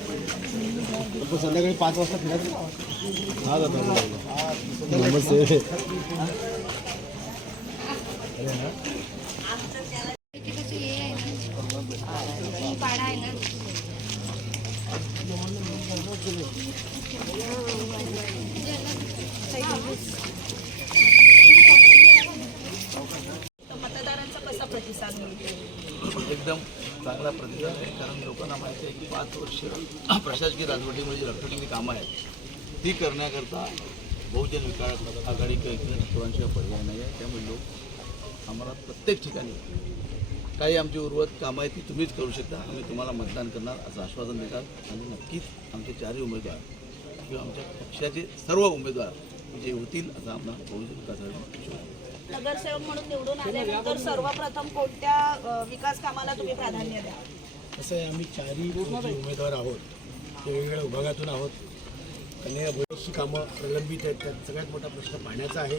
आपण संध्याकाळी पाच वाजता फिरायचं? हा दादा. नमस्ते. इथे कसं हे आहे ना ही पाडा आहे ना मतदारांचा कसा प्रतिसाद मिळतो. एकदम चांगला प्रतिसाद आहे कारण लोकांना माहिती आहे की पाच वर्ष प्रशासकीय राजवटीमध्ये जी रखडलेली कामं आहेत ती करण्याकरता बहुजन विकास आघाडी किंवा पर्याय नाही आहे. त्यामुळे लोक आम्हाला प्रत्येक ठिकाणी काही आमची उर्वरित कामं आहेत ती तुम्हीच करू शकता. आम्ही तुम्हाला मतदान करणार असं आश्वासन देतात. आणि नक्कीच आमचे चारही उमेदवार किंवा आमच्या पक्षाचे सर्व उमेदवार विजयी होतील असं आम्हाला बहुजन विकास आघाडी विश्वास नगरसेवक म्हणून निवडून आल्यानंतर सर्वप्रथम कोणत्या विकास कामाला तुम्ही प्राधान्य द्या? कसं आहे आम्ही चारही जे उमेदवार आहोत ते वेगवेगळ्या विभागातून आहोत कन्या बरीचशी कामं प्रलंबित आहेत त्यात सगळ्यात मोठा प्रश्न पाण्याचा आहे.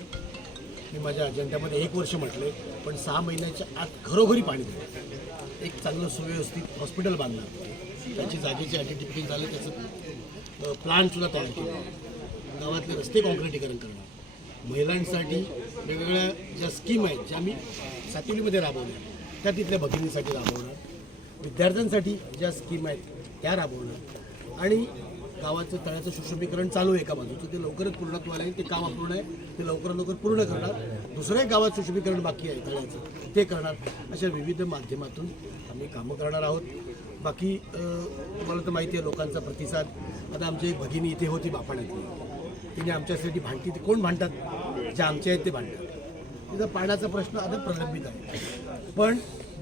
मी माझ्या अजेंड्यामध्ये एक वर्ष म्हटले पण सहा महिन्याच्या आत घरोघरी पाणी दिलं एक चांगलं सुव्यवस्थित हॉस्पिटल बांधणार. त्याची जागेची आयडेंटिफिकेशन झालं त्याचं प्लानसुद्धा तयार केलं. गावातले रस्ते कॉन्क्रिटीकरण करणार. महिलांसाठी वेगवेगळ्या ज्या स्कीम आहेत ज्या आम्ही सातिवलीमध्ये राबवल्या. त्या तिथल्या भगिनीसाठी राबवणार. विद्यार्थ्यांसाठी ज्या स्कीम आहेत त्या राबवणार. आणि गावाचं तळ्याचं सुशोभीकरण चालू आहे एका बाजूचं. ते लवकरच पूर्णत्वाला आहे ते काम अपूर्ण आहे. ते लवकरात लवकर पूर्ण करणार. दुसरं एक गावात सुशोभीकरण बाकी आहे तळ्याचं. ते करणार. अशा विविध माध्यमातून आम्ही कामं करणार आहोत. बाकी तुम्हाला तर माहिती आहे लोकांचा प्रतिसाद. आता आमची एक भगिनी इथे होती बापाण्यातली तिने आमच्यासाठी भांडती. ते कोण भांडतात? जे आमचे आहेत ते भांडतात. तिथं पाण्याचा प्रश्न आता प्रलंबित आहे. पण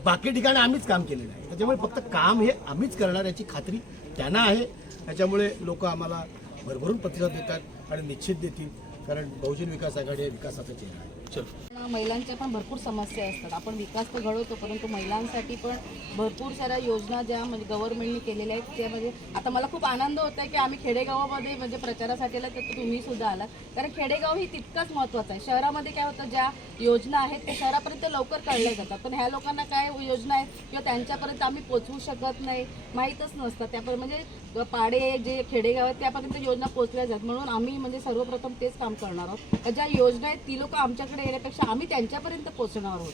बाकी ठिकाणी आम्हीच काम केलेलं आहे. त्याच्यामुळे फक्त काम हे आम्हीच करणार याची खात्री त्यांना आहे. त्याच्यामुळे लोक आम्हाला भरभरून प्रतिसाद देतात आणि निश्चित देतील. कारण बहुजन विकास आघाडी हे विकासाचा चेहरा आहे. महिलांच्या पण भरपूर समस्या असतात. आपण विकास तर घडवतो परंतु महिलांसाठी पण भरपूर साऱ्या योजना ज्या म्हणजे गव्हर्नमेंटने केलेल्या आहेत त्यामध्ये म्हणजे आता मला खूप आनंद होत आहे की आम्ही खेडेगावामध्ये म्हणजे प्रचारासाठी आला तर तुम्ही सुद्धा आलात. कारण खेडेगाव ही तितकंच महत्त्वाचं आहे. शहरामध्ये काय होतं ज्या योजना आहेत त्या शहरापर्यंत लवकर कळल्या जातात. पण ह्या लोकांना काय योजना आहेत त्यांच्यापर्यंत आम्ही पोचवू शकत नाही. माहीतच नसतं. त्यापर्यंत म्हणजे पाडे जे खेडेगाव आहेत त्यापर्यंत योजना पोचल्या जातात म्हणून आम्ही म्हणजे सर्वप्रथम तेच काम करणार आहोत. ज्या योजना आहेत ती लोक आमच्याकडे येण्यापेक्षा आम्ही त्यांच्यापर्यंत पोहोचणार आहोत.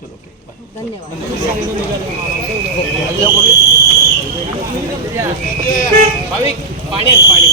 चल ओके. बाय धन्यवाद. पाणी.